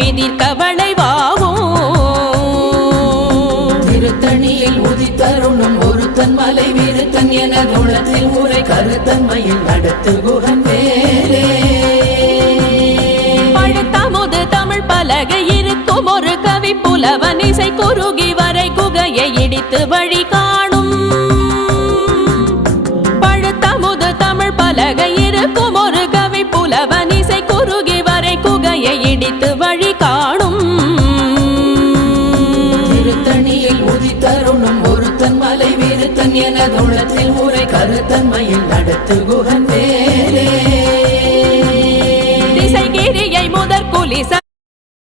விதிர் கவலை வாகும் திருத்தணியில் உதித்தருணும் ஒருத்தன் மலை விருத்தன் என குணத்தில் உரை கருத்தன்மையில் நடத்து குகன் மேலே பழுத்தமுது தமிழ் பலகை இருக்கும் ஒரு கவி புலவன் இசை குறுகி வரை குகையை இடித்து வழி காணும் பழுத்தமுது தமிழ் பலகை இருக்கும் ஒரு கவி புலவன் இசை குறுகி வரை குகையை இடித்து வழி காணும் திருத்தணியில் உதித்தருணும் ஒருத்தன் மலை விருத்தன் என குணத்தில் உரை கருத்தன்மையில் நடத்து குகன் மேலே